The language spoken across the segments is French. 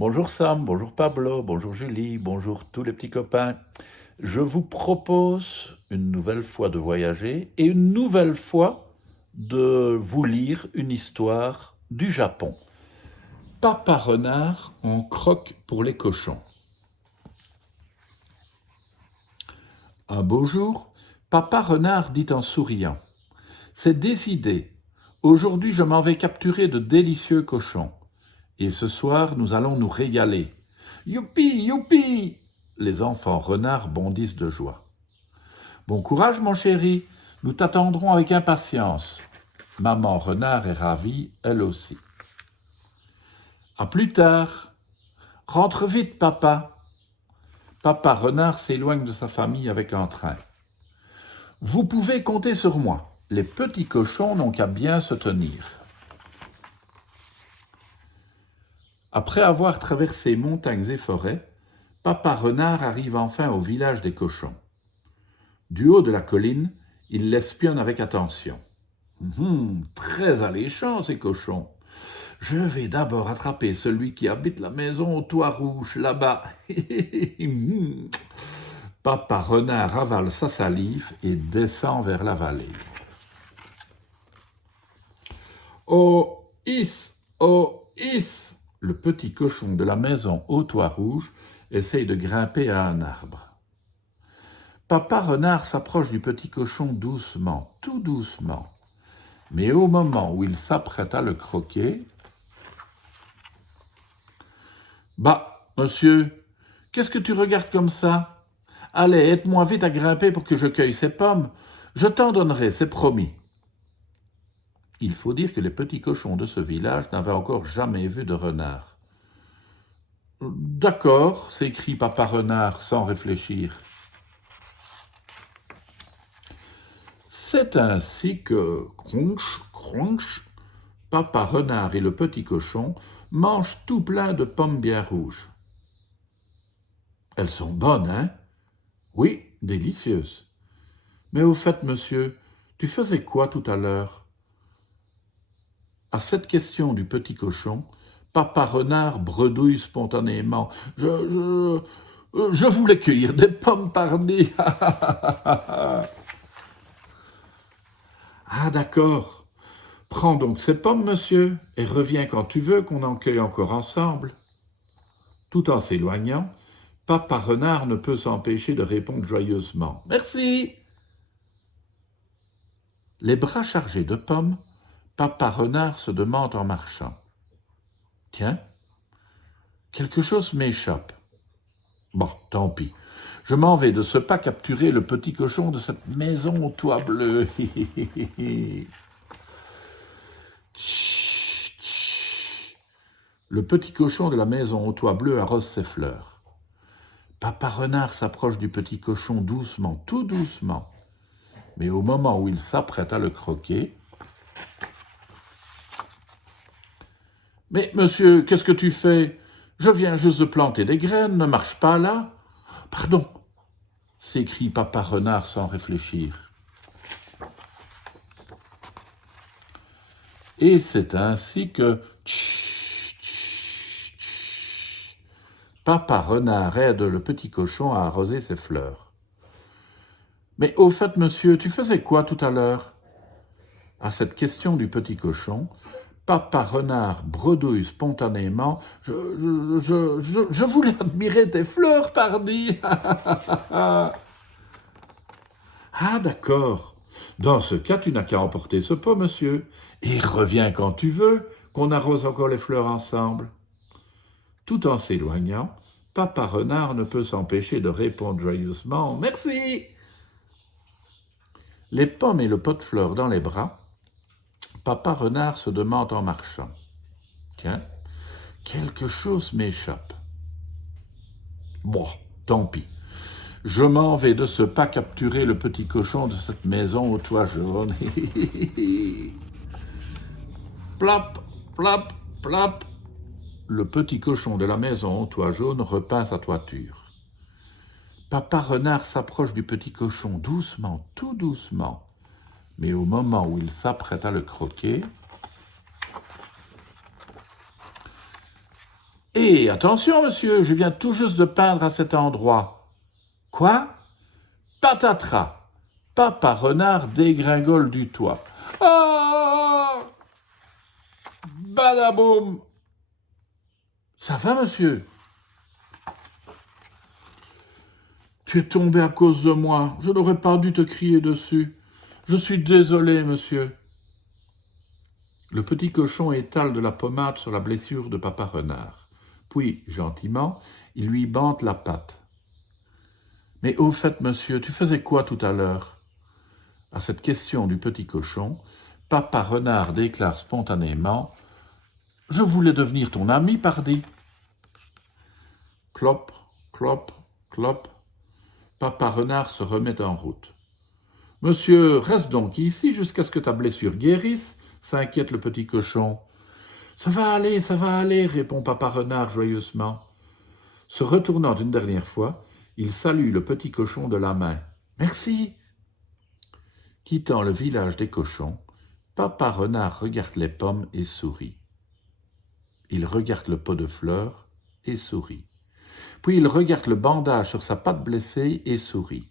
Bonjour Sam, bonjour Pablo, bonjour Julie, bonjour tous les petits copains. Je vous propose une nouvelle fois de voyager et une nouvelle fois de vous lire une histoire du Japon. Papa Renard en croque pour les cochons. Un beau jour, Papa Renard dit en souriant: C'est décidé. Aujourd'hui, je m'en vais capturer de délicieux cochons. Et ce soir, nous allons nous régaler. Youpi, youpi! Les enfants renards bondissent de joie. Bon courage, mon chéri, nous t'attendrons avec impatience. Maman renard est ravie, elle aussi. À plus tard. Rentre vite, papa. Papa renard s'éloigne de sa famille avec entrain. Vous pouvez compter sur moi. Les petits cochons n'ont qu'à bien se tenir. Après avoir traversé montagnes et forêts, Papa Renard arrive enfin au village des cochons. Du haut de la colline, il l'espionne avec attention. Très alléchants ces cochons. Je vais d'abord attraper celui qui habite la maison au toit rouge, là-bas. Papa Renard avale sa salive et descend vers la vallée. Oh, is, oh, is! Le petit cochon de la maison au toit rouge essaye de grimper à un arbre. Papa Renard s'approche du petit cochon doucement, tout doucement. Mais au moment où il s'apprête à le croquer... Bah, monsieur, qu'est-ce que tu regardes comme ça? Allez, aide-moi vite à grimper pour que je cueille ces pommes. Je t'en donnerai, c'est promis. Il faut dire que les petits cochons de ce village n'avaient encore jamais vu de renard. D'accord, s'écrie Papa Renard sans réfléchir. C'est ainsi que, cronch, cronch, Papa Renard et le petit cochon mangent tout plein de pommes bien rouges. Elles sont bonnes, hein? Oui, délicieuses. Mais au fait, monsieur, tu faisais quoi tout à l'heure? À cette question du petit cochon, Papa Renard bredouille spontanément. Je voulais cueillir des pommes pardi. Ah, d'accord. Prends donc ces pommes, monsieur, et reviens quand tu veux qu'on en cueille encore ensemble. Tout en s'éloignant, Papa Renard ne peut s'empêcher de répondre joyeusement. Merci. Les bras chargés de pommes, Papa Renard se demande en marchant. Tiens, quelque chose m'échappe. Bon, tant pis. Je m'en vais de ce pas capturer le petit cochon de cette maison au toit bleu. Le petit cochon de la maison au toit bleu arrose ses fleurs. Papa Renard s'approche du petit cochon doucement, tout doucement. Mais au moment où il s'apprête à le croquer... Mais monsieur, qu'est-ce que tu fais? Je viens juste de planter des graines, ne marche pas là? Pardon, s'écrie Papa Renard sans réfléchir. Et c'est ainsi que... Papa Renard aide le petit cochon à arroser ses fleurs. Mais au fait, monsieur, tu faisais quoi tout à l'heure? À cette question du petit cochon, Papa Renard bredouille spontanément. Je voulais admirer tes fleurs, pardi. Ah, d'accord. Dans ce cas, tu n'as qu'à emporter ce pot, monsieur. Et reviens quand tu veux, qu'on arrose encore les fleurs ensemble. Tout en s'éloignant, Papa Renard ne peut s'empêcher de répondre joyeusement « Merci !» Les pommes et le pot de fleurs dans les bras, Papa Renard se demande en marchant. Tiens, quelque chose m'échappe. Bon, tant pis. Je m'en vais de ce pas capturer le petit cochon de cette maison au toit jaune. Plop, plop, plop. Le petit cochon de la maison au toit jaune repeint sa toiture. Papa Renard s'approche du petit cochon doucement, tout doucement. Mais au moment où il s'apprête à le croquer... Eh, attention, monsieur, je viens tout juste de peindre à cet endroit. Quoi? Patatras! Papa renard dégringole du toit. Ah! Badaboum! Ça va, monsieur? Tu es tombé à cause de moi. Je n'aurais pas dû te crier dessus. Je suis désolé, monsieur. Le petit cochon étale de la pommade sur la blessure de papa renard. Puis, gentiment, il lui bande la patte. Mais au fait, monsieur, tu faisais quoi tout à l'heure? À cette question du petit cochon, papa renard déclare spontanément: Je voulais devenir ton ami, pardi. Clop, clop, clop. Papa renard se remet en route. Monsieur, reste donc ici jusqu'à ce que ta blessure guérisse, s'inquiète le petit cochon. Ça va aller, répond papa renard joyeusement. Se retournant une dernière fois, il salue le petit cochon de la main. Merci. Quittant le village des cochons, papa renard regarde les pommes et sourit. Il regarde le pot de fleurs et sourit. Puis il regarde le bandage sur sa patte blessée et sourit.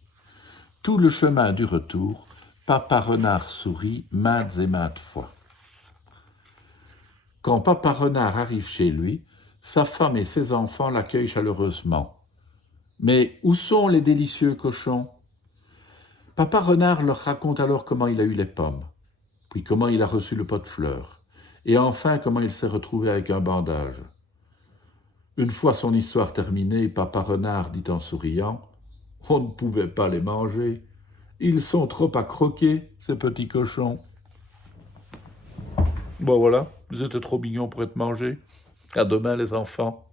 Tout le chemin du retour, papa renard sourit maintes et maintes fois. Quand papa renard arrive chez lui, sa femme et ses enfants l'accueillent chaleureusement. Mais où sont les délicieux cochons? Papa renard leur raconte alors comment il a eu les pommes, puis comment il a reçu le pot de fleurs, et enfin comment il s'est retrouvé avec un bandage. Une fois son histoire terminée, papa renard dit en souriant: « On ne pouvait pas les manger. Ils sont trop à croquer, ces petits cochons. » Bon voilà, ils étaient trop mignons pour être mangés. À demain les enfants.